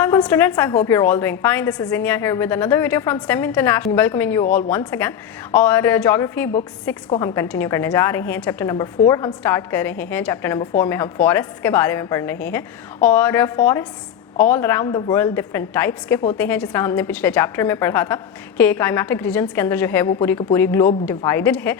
Assalamualaikum students, I hope you're all doing fine. This is Inya here with another video from STEM International, welcoming you all once again. और geography book 6 को हम continue करने जा रहे हैं. Chapter number 4 हम start कर रहे हैं. चैप्टर नंबर 4 में हम फॉरेस्ट के बारे में पढ़ रहे हैं. और forest all around the world different types के होते हैं. जिस तरह हमने पिछले चैप्टर में पढ़ा था कि क्लाइमेटिक रीजन्स के अंदर जो है वो पूरी की पूरी ग्लोब डिवाइडेड है.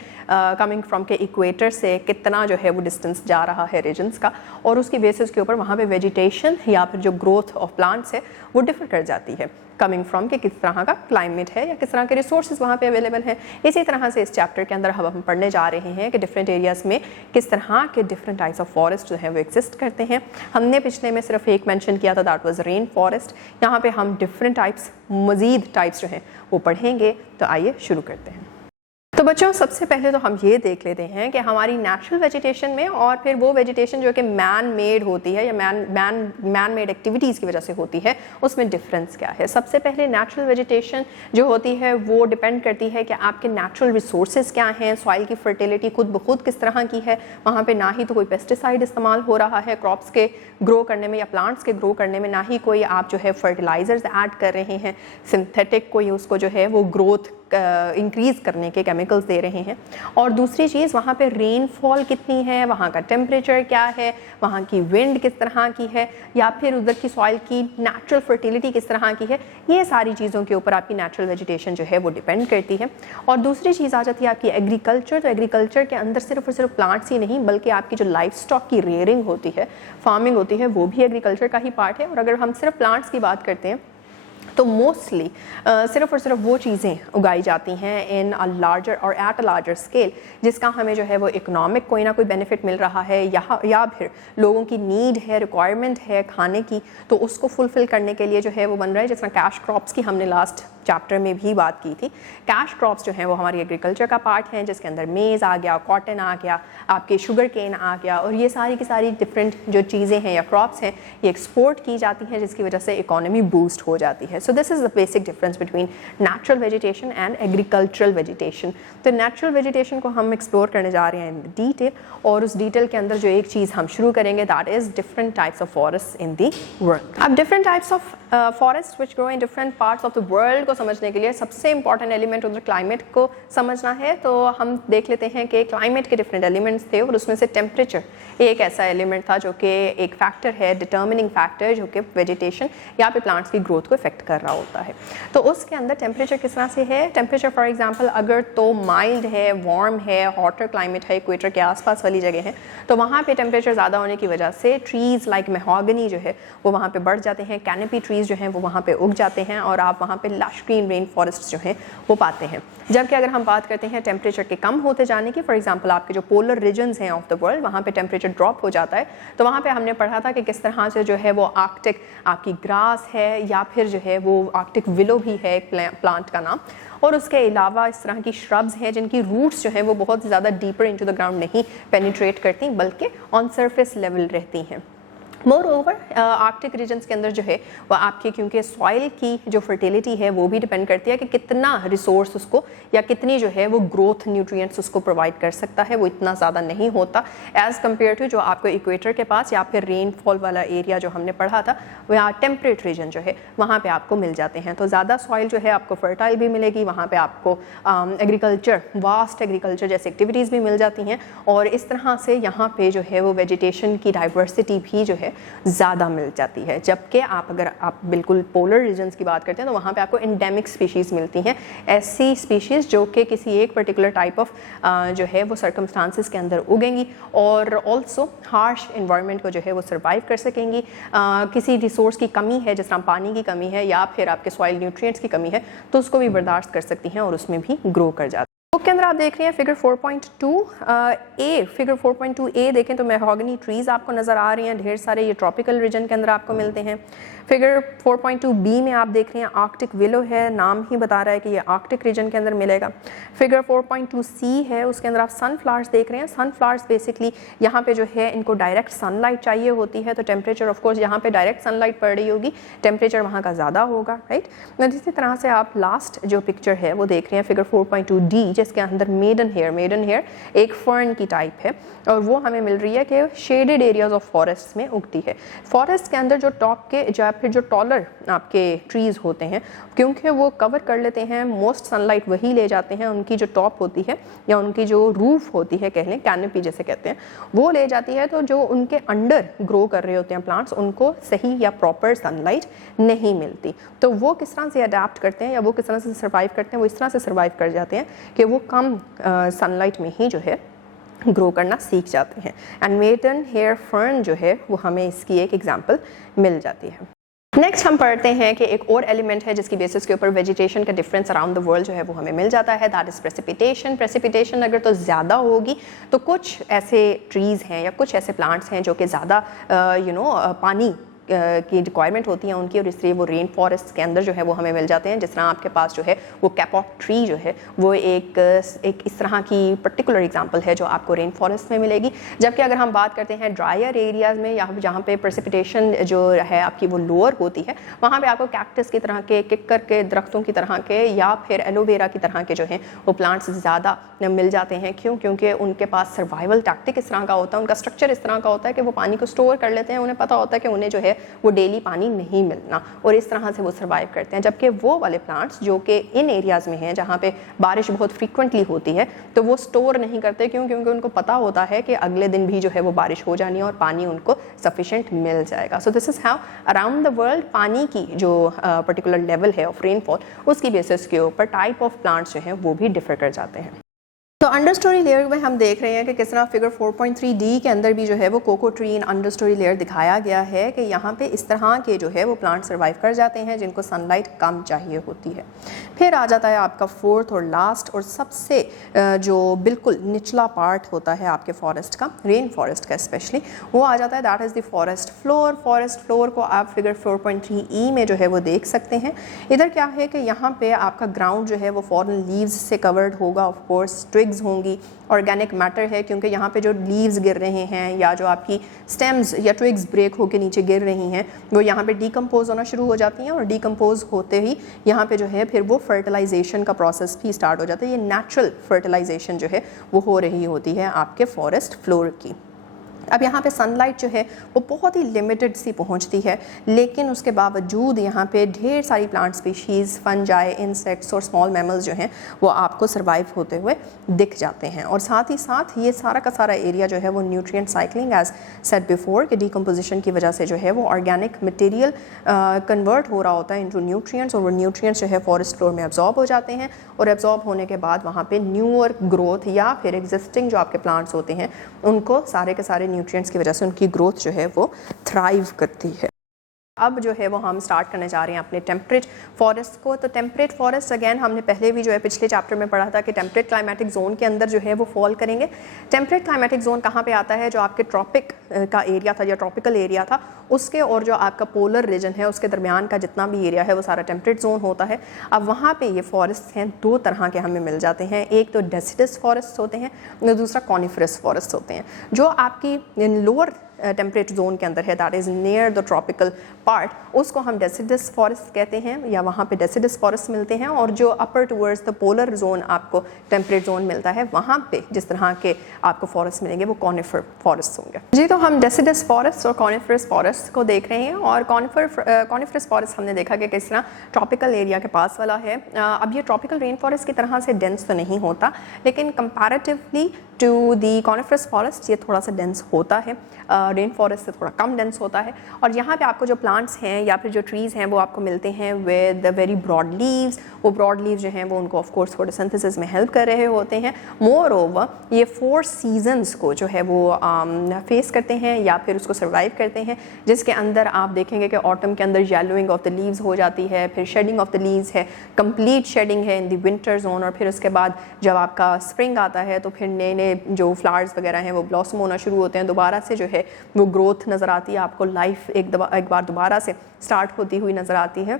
कमिंग फ्रॉम के इक्वेटर से कितना जो है वो डिस्टेंस जा रहा है रीजन्स का, और उसकी बेसिस के ऊपर वहाँ पे वेजिटेशन या फिर जो ग्रोथ ऑफ प्लांट्स है वो डिफर कर जाती है. कमिंग फ्रॉम के किस तरह का क्लाइमेट है या किस तरह के रिसोर्सेज वहाँ पे अवेलेबल हैं. इसी तरह से इस चैप्टर के अंदर हम पढ़ने जा रहे हैं कि डिफरेंट एरियाज़ में किस तरह के डिफरेंट टाइप्स ऑफ फॉरेस्ट जो है वो एग्जिस्ट करते हैं. हमने पिछले में सिर्फ एक मेंशन किया था, दैट वाज रेन फॉरेस्ट. यहाँ पे हम डिफरेंट टाइप्स, मज़ीद टाइप्स जो हैं वो पढ़ेंगे. तो आइए शुरू करते हैं. तो बच्चों, सबसे पहले तो हम ये देख लेते हैं कि हमारी नेचुरल वेजिटेशन में और फिर वो वेजिटेशन जो कि मैन मेड होती है या मैन मेड एक्टिविटीज़ की वजह से होती है, उसमें डिफरेंस क्या है. सबसे पहले नेचुरल वेजिटेशन जो होती है वो डिपेंड करती है कि आपके नेचुरल रिसोर्सेज क्या हैं, सॉइल की फर्टिलिटी खुद ब खुद किस तरह की है. वहाँ पे ना ही तो कोई पेस्टिसाइड इस्तेमाल हो रहा है क्रॉप्स के ग्रो करने में या प्लांट्स के ग्रो करने में, ना ही कोई आप जो है फर्टिलाइजर्स ऐड कर रहे हैं, सिंथेटिक कोई उसको जो है वो ग्रोथ इंक्रीज़ करने के केमिकल्स दे रहे हैं. और दूसरी चीज़, वहाँ पे रेनफॉल कितनी है, वहाँ का टेम्परेचर क्या है, वहाँ की विंड किस तरह की है, या फिर उधर की सॉइल की नेचुरल फर्टिलिटी किस तरह की है. ये सारी चीज़ों के ऊपर आपकी नेचुरल वेजिटेशन जो है वो डिपेंड करती है. और दूसरी चीज़ आ जाती है आपकी एग्रीकल्चर. तो एग्रीकल्चर के अंदर सिर्फ और सिर्फ प्लांट्स ही नहीं, बल्कि आपकी जो लाइफ स्टॉक की रेयरिंग होती है, फार्मिंग होती है, वो भी एग्रीकल्चर का ही पार्ट है. और अगर हम सिर्फ प्लांट्स की बात करते हैं तो मोस्टली सिर्फ और सिर्फ वो चीज़ें उगाई जाती हैं इन अ लार्जर और एट अ लार्जर स्केल जिसका हमें जो है वो इकोनॉमिक कोई ना कोई बेनिफिट मिल रहा है, या फिर लोगों की नीड है, रिक्वायरमेंट है खाने की, तो उसको फुलफ़िल करने के लिए जो है वो बन रहा है. जिस तरह कैश क्रॉप्स की हमने लास्ट चैप्टर में भी बात की थी. कैश क्रॉप्स जो हैं वो हमारी एग्रीकल्चर का पार्ट हैं, जिसके अंदर मेज़ आ गया, कॉटन आ गया, आपके शुगर केन आ गया, और ये सारी की सारी डिफरेंट जो चीज़ें हैं या क्रॉप्स हैं ये एक्सपोर्ट की जाती हैं, जिसकी वजह से इकोनॉमी बूस्ट हो जाती है. सो this is the basic difference between natural vegetation and agricultural vegetation. तो नेचुरल वेजिटेशन को हम एक्सप्लोर करने जा रहे हैं इन डिटेल, और उस डिटेल के अंदर जो एक चीज़ हम शुरू करेंगे that is different types of forest in the world. अब different types of forest which grow in different parts of the world को समझने के लिए सबसे इंपॉर्टेंट एलिमेंट उधर क्लाइमेट को समझना है. तो हम देख लेते हैं कि क्लाइमेट के डिफरेंट एलिमेंट्स थे, और उसमें से टेम्परेचर एक ऐसा एलिमेंट था जो कि एक फैक्टर है, डिटर्मिनिंग फैक्टर, जो कि वेजिटेशन या फिर प्लांट्स की ग्रोथ को इफेक्ट कर रहा होता है. तो उसके अंदर टेम्परेचर किस तरह से है. टेम्परेचर फॉर एग्जांपल अगर तो माइल्ड है, वार्म है, हॉटर क्लाइमेट है, इक्वेटर के आसपास वाली जगह है, तो वहाँ पे टेम्परेचर ज़्यादा होने की वजह से ट्रीज़ लाइक मेहॉगनी जो है वो वहाँ पे बढ़ जाते हैं, कैनोपी ट्रीज़ जो हैं वो वहाँ पे उग जाते हैं, और आप वहाँ पे लश ग्रीन रेन फॉरेस्ट जो हैं वो पाते हैं. जबकि अगर हम बात करते हैं टेम्परेचर के कम होते जाने की, फॉर एग्जांपल आपके जो पोलर रीजन्स हैं ऑफ द वर्ल्ड, वहाँ पे टेम्परेचर ड्रॉप हो जाता है. तो वहाँ पे हमने पढ़ा था कि किस तरह से जो है वो आर्कटिक आपकी ग्रास है, या फिर जो है वो आर्कटिक विलो भी है एक प्लांट का नाम, और उसके अलावा इस तरह की श्रब्स हैं जिनकी रूट्स जो हैं वो बहुत ज़्यादा डीपर इनटू द ग्राउंड नहीं पेनिट्रेट करती, बल्कि ऑन सरफेस लेवल रहती हैं. मोर ओवर आर्कटिक रीजन्स के अंदर जो है वो आपके, क्योंकि सॉइल की जो फर्टिलिटी है वो भी डिपेंड करती है कि कितना रिसोर्स उसको या कितनी जो है वो ग्रोथ न्यूट्रिएंट्स उसको प्रोवाइड कर सकता है. वो इतना ज़्यादा नहीं होता एज़ कम्पेयर टू जो आपको इक्वेटर के पास या फिर रेनफॉल वाला एरिया जो हमने पढ़ा था, वहाँ टेम्परेट रीजन जो है वहाँ पर आपको मिल जाते हैं. तो ज़्यादा सॉइल जो है आपको फर्टाइल भी मिलेगी, वहाँ पर आपको एग्रीकल्चर, वास्ट एग्रीकल्चर जैसी एक्टिविटीज़ भी मिल जाती हैं, और इस तरह से यहाँ पर जो है वो वेजिटेशन की डाइवर्सिटी भी जो है ज़्यादा मिल जाती है. जबकि अगर आप बिल्कुल पोलर रीजन्स की बात करते हैं तो वहाँ पे आपको एंडेमिक स्पीशीज़ मिलती हैं, ऐसी स्पीशीज़ जो कि किसी एक पर्टिकुलर टाइप ऑफ जो है वो सर्कमस्टांसिस के अंदर उगेंगी, और ऑल्सो हार्श इन्वायरमेंट को जो है वो सर्वाइव कर सकेंगी. किसी रिसोर्स की कमी है, जिस तरह पानी की कमी है या फिर आपके सॉइल न्यूट्रिएंट्स की कमी है, तो उसको भी बर्दाश्त कर सकती हैं और उसमें भी ग्रो कर जाती है. बुक के अंदर आप देख रहे हैं फिगर 4.2 ए. फिगर 4.2 ए देखें तो मेहॉगनी ट्रीज़ आपको नज़र आ रही हैं ढेर सारे. ये ट्रॉपिकल रीजन के अंदर आपको मिलते हैं. फिगर 4.2 बी में आप देख रहे हैं आर्कटिक विलो है, नाम ही बता रहा है कि ये आर्कटिक रीजन के अंदर मिलेगा. फिगर 4.2 सी है, उसके अंदर आप सनफ्लावर्स देख रहे हैं. सनफ्लावर्स बेसिकली यहाँ पे जो है इनको डायरेक्ट सनलाइट चाहिए होती है, तो टेम्परेचर ऑफ कोर्स यहाँ पे डायरेक्ट सनलाइट पड़ रही होगी, टेम्परेचर वहाँ का ज़्यादा होगा, राइट. इसी तरह से आप लास्ट जो पिक्चर है वो देख रहे हैं फिगर 4.2 डी. जिसके अंदर मेडन हेयर एक फर्न की टाइप है, और वो हमें मिल रही है कि शेडेड एरियाज ऑफ फॉरेस्ट में उगती है। फॉरेस्ट के अंदर जो टॉप के या फिर जो टॉलर आपके ट्रीज़ होते हैं, क्योंकि वो कवर कर लेते हैं, मोस्ट सनलाइट वही ले जाते हैं, उनकी जो टॉप होती है या उनकी जो रूफ होती है, कह लें कैनोपी जैसे कहते हैं, वो ले जाती है, तो जो उनके अंडर ग्रो कर रहे होते हैं प्लांट्स, उनको सही या प्रॉपर सनलाइट नहीं मिलती। तो वो किस तरह से अडेप्ट करते हैं या वो किस तरह से सर्वाइव करते हैं, वो इस तरह से सर्वाइव कर जाते हैं कि वो कम सनलाइट में ही जो है ग्रो करना सीख जाते हैं। एंड मेडन हेयर फर्न जो है वो हमें इसकी एक एग्जांपल मिल जाती है। नेक्स्ट हम पढ़ते हैं कि एक और एलिमेंट है जिसकी बेसिस के ऊपर वेजिटेशन का डिफरेंस अराउंड द वर्ल्ड जो है वो हमें मिल जाता है, दैट इज़ प्रेसिपिटेशन। प्रेसिपिटेशन अगर तो ज़्यादा होगी तो कुछ ऐसे ट्रीज़ हैं या कुछ ऐसे प्लांट्स हैं जो कि ज़्यादा पानी की रिक्वायरमेंट होती है उनकी, और इसलिए वो रेन फॉरेस्ट के अंदर जो है वो हमें मिल जाते हैं। जिस तरह आपके पास जो है वो कैपॉक ट्री जो है वो एक इस तरह की पर्टिकुलर एग्जांपल है जो आपको रेन फॉरेस्ट में मिलेगी। जबकि अगर हम बात करते हैं ड्रायर एरियाज़ में या जहाँ पे प्रेसिपिटेशन जो है आपकी वो लोअर होती है, वहाँ पे आपको कैक्टस की तरह के, किक्कर के दरख्तों की तरह के या फिर एलोवेरा की तरह के जो हैं वो प्लांट्स ज़्यादा मिल जाते हैं। क्यों? क्योंकि उनके पास सर्वाइवल टैक्टिक इस तरह का होता है, उनका स्ट्रक्चर इस तरह का होता है कि वो पानी को स्टोर कर लेते हैं। उन्हें पता होता है कि उन्हें जो है वो डेली पानी नहीं मिलना, और इस तरह से वो सर्वाइव करते हैं। जबकि वो वाले प्लांट्स जो कि इन एरियाज़ में हैं जहाँ पे बारिश बहुत फ्रीक्वेंटली होती है, तो वो स्टोर नहीं करते। क्यों? क्योंकि उनको पता होता है कि अगले दिन भी जो है वो बारिश हो जानी है और पानी उनको सफिशेंट मिल जाएगा। सो this is how around the world पानी की जो पर्टिकुलर लेवल है ऑफ रेनफॉल, उसकी बेसिस के ऊपर टाइप ऑफ प्लांट्स जो हैं वो भी डिफर कर जाते हैं। तो अंडर स्टोरी लेयर में हम देख रहे हैं कि किस तरह फिगर 4.3D के अंदर भी जो है वो cocoa tree in understory layer दिखाया गया है कि यहाँ पे इस तरह के जो है वो प्लांट सर्वाइव कर जाते हैं जिनको सनलाइट कम चाहिए होती है। फिर आ जाता है आपका फोर्थ और लास्ट और सबसे जो बिल्कुल निचला पार्ट होता है आपके फॉरेस्ट का, रेन फॉरेस्ट का स्पेशली, वो आ जाता है, that is the forest floor. Forest floor को आप फिगर 4.3E में जो है वो देख सकते हैं। इधर क्या है कि यहाँ पे आपका ग्राउंड जो है वो फॉरेन लीव्स से कवर्ड होगा, ऑफ कोर्स ट्विग्स होंगी, ऑर्गेनिक मैटर है क्योंकि यहाँ पे जो लीव्स गिर रहे हैं या जो आपकी स्टेम्स या ट्विग्स ब्रेक होकर नीचे गिर रही हैं वो यहाँ पे डीकम्पोज होना शुरू हो जाती हैं, और डीकम्पोज होते ही यहाँ पे जो है फिर वो फर्टिलाइजेशन का प्रोसेस भी स्टार्ट हो जाता है। ये नेचुरल फर्टिलाइजेशन जो है वो हो रही होती है आपके फॉरेस्ट फ्लोर की। अब यहाँ पे सनलाइट जो है वो बहुत ही लिमिटेड सी पहुँचती है, लेकिन उसके बावजूद यहाँ पे ढेर सारी प्लांट स्पीशीज़, फंजाई, इंसेक्ट्स और स्मॉल मैमल्स जो हैं वो आपको सर्वाइव होते हुए दिख जाते हैं। और साथ ही साथ ये सारा का सारा एरिया जो है वो nutrient cycling, as said before, कि डीकम्पोजिशन की वजह से जो है वो ऑर्गेनिक मटेरियल कन्वर्ट हो रहा होता है इनटू न्यूट्रिएंट्स, और वो न्यूट्रिएंट्स जो है फॉरेस्ट फ्लोर में एब्जॉर्ब हो जाते हैं, और एब्जॉर्ब होने के बाद वहाँ पे न्यूअर ग्रोथ या फिर एग्जिस्टिंग जो आपके प्लांट्स होते हैं उनको सारे के सारे न्यूट्रिएंट्स की वजह से उनकी ग्रोथ जो है वो थ्राइव करती है। अब जो है वो हम स्टार्ट करने जा रहे हैं अपने टेम्परेट फॉरेस्ट को। तो टेम्परेट फॉरेस्ट अगेन हमने पहले भी जो है पिछले चैप्टर में पढ़ा था कि टेम्परेट क्लाइमेटिक जोन के अंदर जो है वो फॉल करेंगे। टेम्परेट क्लाइमेटिक जोन कहाँ पे आता है? जो आपके ट्रॉपिक का एरिया था या ट्रॉपिकल एरिया था उसके और जो आपका पोलर रीजन है उसके दरमियान का जितना भी एरिया है वो सारा टेम्परेट जोन होता है। अब वहाँ पे ये फॉरेस्ट हैं, दो तरह के हमें मिल जाते हैं। एक तो डेसिडस फॉरेस्ट होते हैं, दूसरा कॉनिफरस फॉरेस्ट होते हैं। जो आपकी लोअर टेम्परेट जोन के अंदर है, that is near the tropical part, उसको हम डेसिडस फॉरेस्ट कहते हैं या वहाँ पे डेसिडस फॉरेस्ट मिलते हैं। और जो अपर टूवर्ड्स द पोलर जोन आपको टेम्परेट जोन मिलता है, वहाँ पे जिस तरह के आपको फॉरेस्ट मिलेंगे वो कॉनिफर फॉरेस्ट होंगे। जी, तो हम डेसिडस फॉरेस्ट और कॉनिफरस फॉरेस्ट को देख रहे हैं। और कॉनिफरस फॉरेस्ट हमने देखा कि किस तरह ट्रॉपिकल एरिया के पास वाला है। अब ये ट्रॉपिकल रेन फॉरेस्ट की तरह से डेंस तो नहीं होता, लेकिन comparatively to the coniferous forest ये थोड़ा सा डेंस होता है, रेन फॉरेस्ट से थोड़ा कम डेंस होता है। और यहाँ पे आपको जो प्लांट्स हैं या फिर जो ट्रीज़ हैं वो आपको मिलते हैं विद वेरी ब्रॉड लीव्स। वो ब्रॉड लीव्स जो हैं वो उनको ऑफ कोर्स फोटोसिंथेसिस में हेल्प कर रहे होते हैं। मोर ओवर ये 4 सीजन्स को जो है वो फेस करते हैं या फिर उसको सर्वाइव करते हैं, जिसके अंदर आप देखेंगे कि ऑटम के अंदर येलोइंग ऑफ द लीव्स हो जाती है, फिर शेडिंग ऑफ द लीव्स है, कंप्लीट शेडिंग है इन द विंटर जोन, और फिर उसके बाद जब आपका स्प्रिंग आता है तो फिर नए नए जो फ्लावर्स वगैरह हैं वो ब्लॉसम होना शुरू होते हैं, दोबारा से जो है वो ग्रोथ नज़र आती है आपको, लाइफ एक बार दोबारा से स्टार्ट होती हुई नज़र आती है।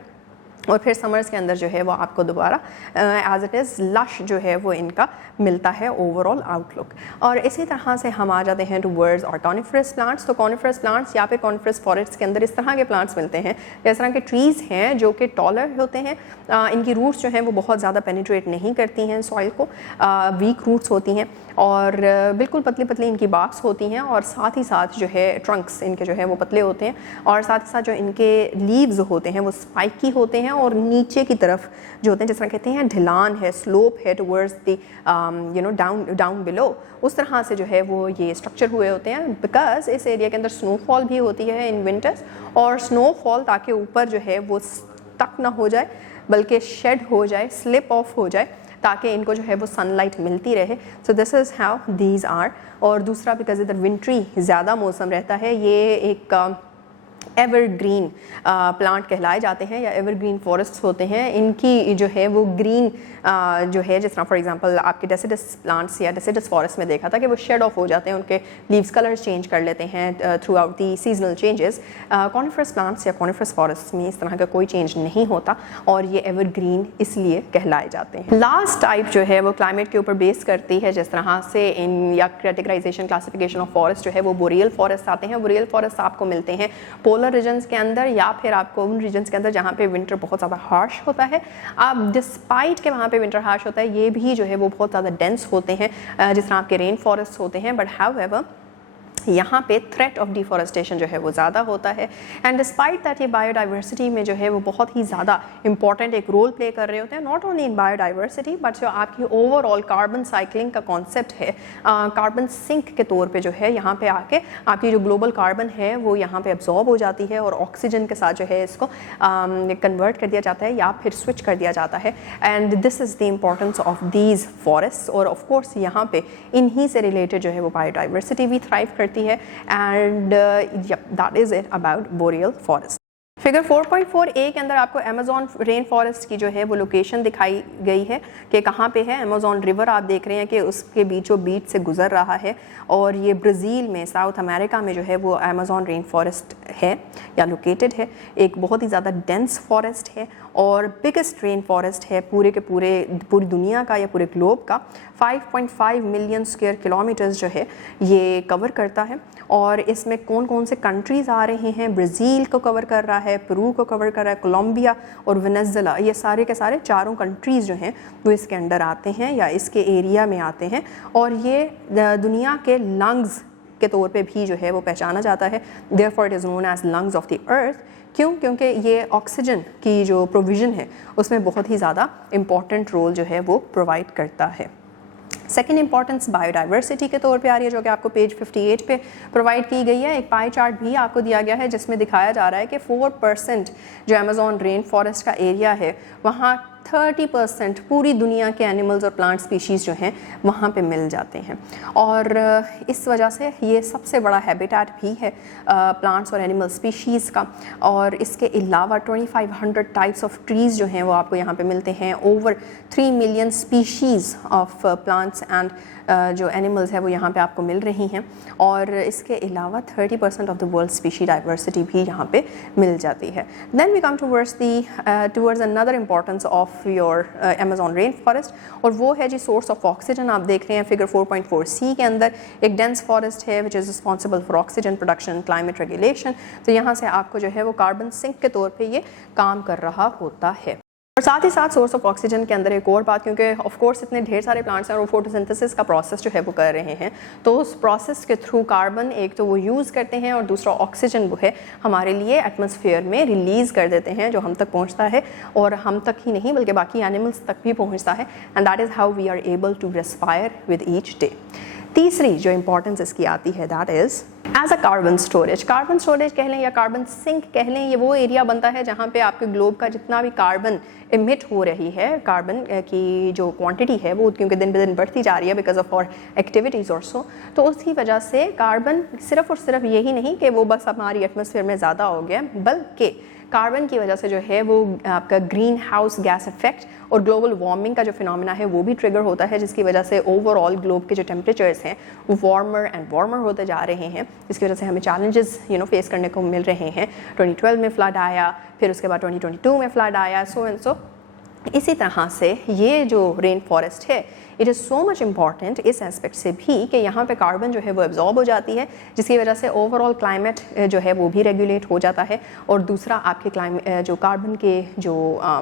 और फिर समर्स के अंदर जो है वो आपको दोबारा एज इट इज़ लश जो है वो इनका मिलता है ओवरऑल आउटलुक। और इसी तरह से हम आ जाते हैं टू वर्ड्स और कॉनिफरस प्लांट्स। तो कॉनिफरस प्लांट्स या फिर कॉनिफरस फॉरेस्ट के अंदर इस तरह के प्लांट्स मिलते हैं, इस तरह के ट्रीज़ हैं जो कि टॉलर होते हैं, इनकी रूट्स जो हैं वो बहुत ज़्यादा पेनिट्रेट नहीं करती हैं सॉइल को, वीक रूट्स होती हैं और बिल्कुल पतली पतली इनकी बाक्स होती हैं और साथ ही साथ जो है ट्रंक्स इनके जो है वो पतले होते हैं और साथ ही साथ जो इनके लीव्स होते हैं वो स्पाइकी होते हैं और नीचे की तरफ जो होते हैं जिस तरह कहते हैं ढलान है, स्लोप है टुवर्ड्स द डाउन बिलो, उस तरह से जो है वो ये स्ट्रक्चर हुए होते हैं। बिकॉज इस एरिया के अंदर स्नोफॉल भी होती है इन विंटर्स और स्नोफॉल ताकि ऊपर जो है वो स्टक ना हो जाए बल्कि शेड हो जाए, स्लिप ऑफ हो जाए, ताकि इनको जो है वो सनलाइट मिलती रहे। So this is how these are. और दूसरा बिकॉज इधर विंट्री ज़्यादा मौसम रहता है, ये एक एवरग्रीन प्लांट कहलाए जाते हैं या एवरग्रीन फॉरेस्ट्स होते हैं। इनकी जो है वो ग्रीन जो है, जिस तरह फॉर एग्जांपल आपके डेसिडस प्लांट्स या डेसिडस फॉरेस्ट में देखा था कि वो शेड ऑफ हो जाते हैं, उनके लीव्स कलर्स चेंज कर लेते हैं through out the seasonal changes. Coniferous plants या कॉनिफरस फॉरेस्ट में इस तरह का कोई चेंज नहीं होता और ये एवरग्रीन इसलिए कहलाए जाते हैं। लास्ट टाइप जो है वो क्लाइमेट के ऊपर बेस करती है, जिस तरह से इन या कैटेगराइजेशन क्लासिफिकेशन ऑफ फॉरेस्ट जो है वो बोरियल फॉरेस्ट आते हैं। बोरियल फॉरेस्ट आपको मिलते हैं पोलर रीजन्स के अंदर या फिर आपको उन रीजन्स के अंदर जहाँ पे विंटर बहुत ज़्यादा हार्श होता है। आप डिस्पाइट के वहाँ पे विंटर हार्श होता है, ये भी जो है वो बहुत ज़्यादा डेंस होते हैं जिस तरह आपके रेन फॉरेस्ट होते हैं। बट हाउएवर यहाँ पे थ्रेट ऑफ डिफॉरेस्टेशन जो है वो ज़्यादा होता है एंड डिस्पाइट दैट ये बायोडाइवर्सिटी में जो है वो बहुत ही ज़्यादा इंपॉर्टेंट एक रोल प्ले कर रहे होते हैं, not only in biodiversity but जो आपकी ओवरऑल कार्बन साइकिलिंग का कॉन्सेप्ट है, कार्बन सिंक के तौर पे जो है यहाँ पे आके आपकी जो ग्लोबल कार्बन है वो यहाँ पे एब्जॉर्ब हो जाती है और ऑक्सीजन के साथ जो है इसको कन्वर्ट कर दिया जाता है या फिर स्विच कर दिया जाता है। And this is the importance of these forest और ऑफ कोर्स यहाँ पे इन्हीं से रिलेटेड जो है वो बायोडाइवर्सिटी भी थ्राइव करती है and that is it about boreal forest. Figure 4.4a के अंदर आपको अमेज़ॉन रेन फॉरेस्ट की जो है वो लोकेशन दिखाई गई है कि कहाँ पे है। अमेज़ॉन रिवर आप देख रहे हैं कि उसके बीचों बीच से गुजर रहा है और ये ब्राज़ील में, साउथ अमेरिका में जो है वो अमेज़ॉन रेन फॉरेस्ट है या लोकेटेड है। एक बहुत ही ज़्यादा डेंस फॉरेस्ट है और बिगेस्ट रेन फॉरेस्ट है पूरी दुनिया का या पूरे ग्लोब का। 5.5 मिलियन स्क्वायर किलोमीटर्स जो है ये कवर करता है और इसमें कौन कौन से कंट्रीज़ आ रहे हैं, ब्राज़ील को कवर कर रहा है, पेरू को कवर कर रहा है, कोलंबिया और वेनेजुएला, ये सारे के सारे चारों कंट्रीज़ जो हैं वो इसके अंडर आते हैं या इसके एरिया में आते हैं और ये दुनिया के लंग्स के तौर पे भी जो है वो पहचाना जाता है। Therefore it is known as lungs of the earth. क्यों? क्योंकि ये ऑक्सीजन की जो प्रोविज़न है उसमें बहुत ही ज़्यादा इम्पॉर्टेंट रोल जो है वो प्रोवाइड करता है। सेकेंड इंपॉर्टेंस बायोडाइवर्सिटी के तौर पे आ रही है जो कि आपको पेज 58 पे प्रोवाइड की गई है। एक पाई चार्ट भी आपको दिया गया है जिसमें दिखाया जा रहा है कि 4% जो अमेज़ॉन रेन फॉरेस्ट का एरिया है वहाँ 30% पूरी दुनिया के एनिमल्स और प्लांट स्पीशीज़ जो हैं वहाँ पे मिल जाते हैं और इस वजह से ये सबसे बड़ा हैबिटेट भी है प्लांट्स और एनिमल स्पीशीज़ का। और इसके अलावा 2500 टाइप्स ऑफ ट्रीज़ जो हैं वो आपको यहाँ पे मिलते हैं। Over 3 million species of plants and जो एनिमल्स है वो यहाँ पे आपको मिल रही हैं और इसके अलावा 30% of the world species diversity भी यहाँ पे मिल जाती है। Then we come towards another importance of your Amazon rainforest और वो है जी सोर्स ऑफ ऑक्सीजन। आप देख रहे हैं फिगर 4.4c के अंदर एक डेंस फॉरेस्ट है which is responsible for oxygen production, climate regulation. तो यहाँ से आपको जो है वो कार्बन सिंक के तौर पर ये काम कर रहा होता है। और साथ ही साथ सोर्स ऑफ ऑक्सीजन के अंदर एक और बात, क्योंकि ऑफ कोर्स इतने ढेर सारे प्लांट्स हैं और वो फोटोसिंथेसिस का प्रोसेस जो है वो कर रहे हैं, तो उस प्रोसेस के थ्रू कार्बन एक तो वो यूज़ करते हैं और दूसरा ऑक्सीजन वो है हमारे लिए एटमॉस्फेयर में रिलीज़ कर देते हैं जो हम तक पहुंचता है और हम तक ही नहीं बल्कि बाकी एनिमल्स तक भी पहुंचता है and that is how we are able to respire with each day. तीसरी जो इंपॉर्टेंस इसकी आती है that is as a carbon storage. Carbon storage कह लें या कार्बन सिंक कह लें, ये वो एरिया बनता है जहाँ पे आपके ग्लोब का जितना भी कार्बन इमिट हो रही है, कार्बन की जो क्वांटिटी है वो क्योंकि दिन ब दिन बढ़ती जा रही है बिकॉज ऑफ आवर एक्टिविटीज़ और सो, तो उसकी वजह से कार्बन सिर्फ और सिर्फ यही नहीं कि वो बस हमारी एटमॉस्फेयर में ज़्यादा हो गया, बल्कि कार्बन की वजह से जो है वो आपका ग्रीन हाउस गैस इफेक्ट और ग्लोबल वार्मिंग का जो फिनोमेना है वो भी ट्रिगर होता है, जिसकी वजह से ओवरऑल ग्लोब के जो टेम्परेचर्स हैं वो वार्मर एंड वार्मर होते जा रहे हैं, जिसकी वजह से हमें चैलेंजेस फेस करने को मिल रहे हैं। 2012 में फ्लड आया, फिर उसके बाद 2022 में फ्लड आया, सो एंड सो। इसी तरह से ये जो रेन फॉरेस्ट है it is so much important इस एस्पेक्ट से भी कि यहाँ पे कार्बन जो है वो एब्जॉर्ब हो जाती है, जिसकी वजह से ओवरऑल क्लाइमेट जो है वो भी रेगुलेट हो जाता है, और दूसरा आपके क्लाइमेट जो कार्बन के जो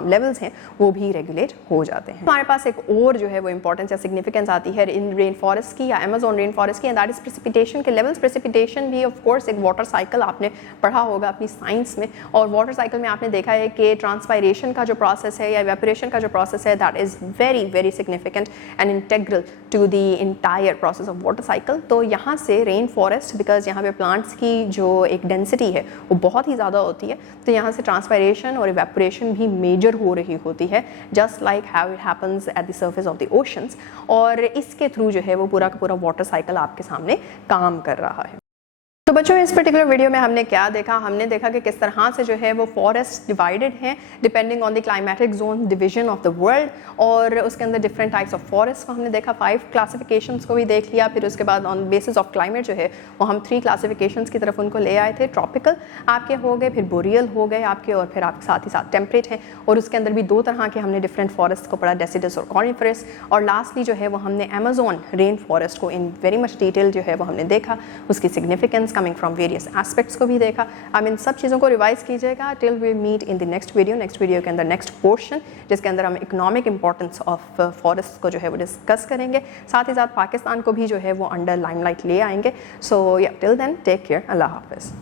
लेवल्स हैं वो भी रेगुलेट हो जाते हैं। हमारे पास एक और जो है वो इंपॉर्टेंस या सिग्निफिकेंस आती है इन रेन फॉरेस्ट की या अमेजोन रेन फॉरेस्ट की, एंड दैट इज प्रेसिपिटेशन के लेवल्स। प्रेसिपिटेशन भी ऑफ कोर्स एक वाटर साइकिल आपने पढ़ा होगा अपनी साइंस में, और वाटर साइकिल में आपने देखा है कि ट्रांसपायरेशन का जो प्रोसेस है या इवेपोरेशन का जो प्रोसेस है that is very very significant and integral to the entire process of water cycle. तो यहाँ से रेन फॉरेस्ट, बिकॉज यहाँ पे प्लांट्स की जो एक डेंसिटी है वो बहुत ही ज़्यादा होती है, तो यहाँ से ट्रांसपायरेशन और इवेपोरेशन भी मेजर हो रही होती है, just like how it happens at the surface of the oceans, और इसके थ्रू जो है वो पूरा का पूरा वाटर साइकिल आपके सामने काम कर रहा है। तो बच्चों इस पर्टिकुलर वीडियो में हमने क्या देखा, हमने देखा कि किस तरह से जो है वो फॉरेस्ट डिवाइडेड हैं depending on the climatic zone division of the world, और उसके अंदर डिफरेंट टाइप्स ऑफ फॉरेस्ट को हमने देखा, 5 क्लासिफिकेशंस को भी देख लिया। फिर उसके बाद ऑन बेसिस ऑफ क्लाइमेट जो है वो हम 3 क्लासिफिकेशंस की तरफ उनको ले आए थे। ट्रॉपिकल आपके हो गए, फिर बोरियल हो गए आपके, और फिर आपके साथ ही साथ टेम्परेट हैं, और उसके अंदर भी 2 तरह के हमने डिफरेंट फॉरेस्ट को पढ़ा, डेसिडस और कॉनिफरस, और लास्टली जो है वो हमने अमेजोन रेन फॉरेस्ट को इन वेरी मच डिटेल जो है वो हमने देखा, उसकी significance coming from various aspects को भी देखा। आप इन सब चीज़ों को रिवाइज कीजिएगा till we meet in the next video. Next video के अंदर नेक्स्ट पोर्शन जिसके अंदर हम इकोनॉमिक इंपॉर्टेंस ऑफ फॉरेस्ट को जो है वो डिस्कस करेंगे, साथ ही साथ पाकिस्तान को भी जो है वो अंडर लाइमलाइट ले आएंगे। सो या टिल देन टेक केयर, अल्लाह हाफिज़।